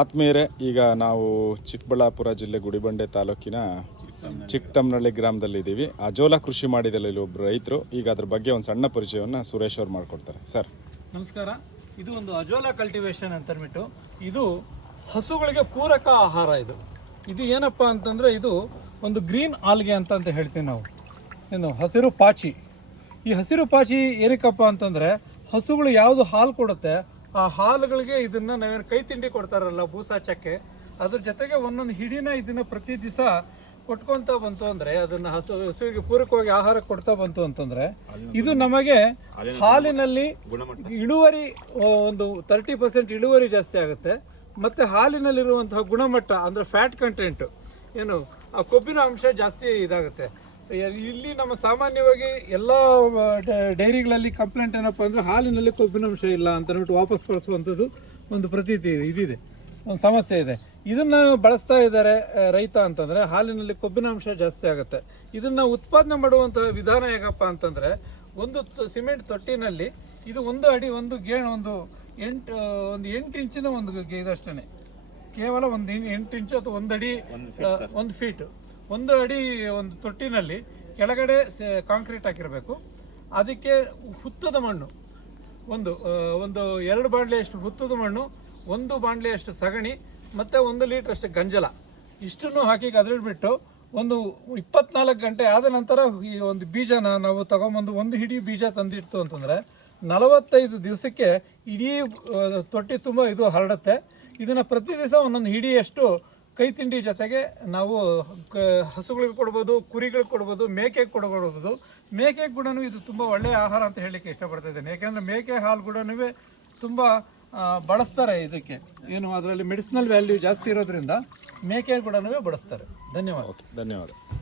ಆತ್ಮೀಯರೇ, ಈಗ ನಾವು ಚಿಕ್ಕಬಳ್ಳಾಪುರ ಜಿಲ್ಲೆ ಗುಡಿಬಂಡೆ ತಾಲೂಕಿನ ಚಿಕ್ಕತಮ್ಮನಹಳ್ಳಿ ಗ್ರಾಮದಲ್ಲಿದ್ದೀವಿ. ಅಜೋಲಾ ಕೃಷಿ ಮಾಡಿದಲ್ಲಿ ಇಲ್ಲಿ ಒಬ್ಬರು ರೈತರು. ಈಗ ಅದ್ರ ಬಗ್ಗೆ ಒಂದು ಸಣ್ಣ ಪರಿಚಯವನ್ನು ಸುರೇಶ್ ಅವರು ಮಾಡಿಕೊಡ್ತಾರೆ. ಸರ್ ನಮಸ್ಕಾರ. ಇದು ಒಂದು ಅಜೋಲಾ ಕಲ್ಟಿವೇಶನ್ ಅಂತ ಅಂದ್ಬಿಟ್ಟು ಇದು ಹಸುಗಳಿಗೆ ಪೂರಕ ಆಹಾರ. ಇದು ಏನಪ್ಪ ಅಂತಂದರೆ ಇದು ಒಂದು ಗ್ರೀನ್ ಆಲ್ಗೆ ಅಂತ ಹೇಳ್ತೀವಿ ನಾವು. ಏನು ಹಸಿರು ಪಾಚಿ. ಈ ಹಸಿರು ಪಾಚಿ ಏನಕ್ಕಪ್ಪ ಅಂತಂದರೆ ಹಸುಗಳು ಯಾವುದು ಹಾಲು ಕೊಡುತ್ತೆ ಆ ಹಾಲುಗಳಿಗೆ ಇದನ್ನು ನಾವೇನು ಕೈ ತಿಂಡಿ ಕೊಡ್ತಾರಲ್ಲ ಬೂಸಾಚಕ್ಕೆ, ಅದ್ರ ಜೊತೆಗೆ ಒಂದೊಂದು ಹಿಡಿನ ಇದನ್ನು ಪ್ರತಿ ದಿವಸ ಕೊಟ್ಕೊತ ಬಂತು ಅಂದರೆ ಅದನ್ನು ಹಸುವಿಗೆ ಪೂರಕವಾಗಿ ಆಹಾರ ಕೊಡ್ತಾ ಬಂತು ಅಂತಂದರೆ ಇದು ನಮಗೆ ಹಾಲಿನಲ್ಲಿ ಇಳುವರಿ ಒಂದು 30% ಇಳುವರಿ ಜಾಸ್ತಿ ಆಗುತ್ತೆ. ಮತ್ತು ಹಾಲಿನಲ್ಲಿರುವಂತಹ ಗುಣಮಟ್ಟ ಅಂದರೆ ಫ್ಯಾಟ್ ಕಂಟೆಂಟು ಏನು ಆ ಕೊಬ್ಬಿನ ಅಂಶ ಜಾಸ್ತಿ ಇದಾಗುತ್ತೆ. ಇಲ್ಲಿ ನಮ್ಮ ಸಾಮಾನ್ಯವಾಗಿ ಎಲ್ಲ ಡೈರಿಗಳಲ್ಲಿ ಕಂಪ್ಲೇಂಟ್ ಏನಪ್ಪ ಅಂದರೆ ಹಾಲಿನಲ್ಲಿ ಕೊಬ್ಬಿನ ಅಂಶ ಇಲ್ಲ ಅಂತ ಅಂದ್ಬಿಟ್ಟು ವಾಪಸ್ ಕಳಿಸುವಂಥದ್ದು ಒಂದು ಪ್ರತೀತಿ ಇದಿದೆ, ಒಂದು ಸಮಸ್ಯೆ ಇದೆ. ಇದನ್ನು ಬಳಸ್ತಾ ಇದ್ದಾರೆ ರೈತ ಅಂತಂದರೆ ಹಾಲಿನಲ್ಲಿ ಕೊಬ್ಬಿನ ಅಂಶ ಜಾಸ್ತಿ ಆಗುತ್ತೆ. ಇದನ್ನು ಉತ್ಪಾದನೆ ಮಾಡುವಂಥ ವಿಧಾನ ಹೇಗಪ್ಪ ಅಂತಂದರೆ ಒಂದು ಸಿಮೆಂಟ್ ತೊಟ್ಟಿನಲ್ಲಿ ಇದು 1 ಅಡಿ ಒಂದು ಗೇಣು ಒಂದು 8 ಇಂಚಿನ ಒಂದು ಇದಷ್ಟೇ, ಕೇವಲ ಒಂದು 8 ಇಂಚು ಅಥವಾ 1 ಅಡಿ 1 ಫೀಟು 1 ಅಡಿ ಒಂದು ತೊಟ್ಟಿನಲ್ಲಿ ಕೆಳಗಡೆ ಕಾಂಕ್ರೀಟ್ ಹಾಕಿರಬೇಕು. ಅದಕ್ಕೆ ಹುತ್ತದ ಮಣ್ಣು ಒಂದು 2 ಬಾಂಡ್ಲೆಯಷ್ಟು ಹುತ್ತದ ಮಣ್ಣು, 1 ಬಾಂಡ್ಲೆಯಷ್ಟು ಸಗಣಿ ಮತ್ತು 1 ಲೀಟ್ರ್ ಅಷ್ಟು ಗಂಜಲ ಇಷ್ಟನ್ನು ಹಾಕಿ ಕದರಿಬಿಟ್ಟು ಒಂದು 24 ಗಂಟೆ ಆದ ನಂತರ ಈ ಒಂದು ಬೀಜನ ನಾವು ತಗೊಂಬಂದು ಒಂದು ಹಿಡಿ ಬೀಜ ತಂದಿಡ್ತು ಅಂತಂದರೆ 45 ದಿವಸಕ್ಕೆ ಇಡೀ ತೊಟ್ಟಿ ತುಂಬ ಇದು ಹರಡುತ್ತೆ. ಇದನ್ನು ಪ್ರತಿ ದಿವಸ ಒಂದೊಂದು ಹಿಡಿಯಷ್ಟು ಕೈ ತಿಂಡಿ ಜೊತೆಗೆ ನಾವು ಹಸುಗಳಿಗೆ ಕೊಡ್ಬೋದು, ಕುರಿಗಳಿಗೆ ಕೊಡ್ಬೋದು, ಮೇಕೆಗೆ ಕೊಡ್ಬೋದು. ಮೇಕೆ ಕೂಡ ಇದು ತುಂಬ ಒಳ್ಳೆಯ ಆಹಾರ ಅಂತ ಹೇಳಲಿಕ್ಕೆ ಇಷ್ಟಪಡ್ತಾ ಇದ್ದೇನೆ. ಯಾಕೆಂದರೆ ಮೇಕೆ ಹಾಲು ಕೂಡ ತುಂಬ ಬಳಸ್ತಾರೆ. ಇದಕ್ಕೆ ಏನು ಅದರಲ್ಲಿ ಮೆಡಿಸಿನಲ್ ವ್ಯಾಲ್ಯೂ ಜಾಸ್ತಿ ಇರೋದ್ರಿಂದ ಮೇಕೆ ಕೂಡ ಬಳಸ್ತಾರೆ. ಧನ್ಯವಾದ. ಧನ್ಯವಾದ.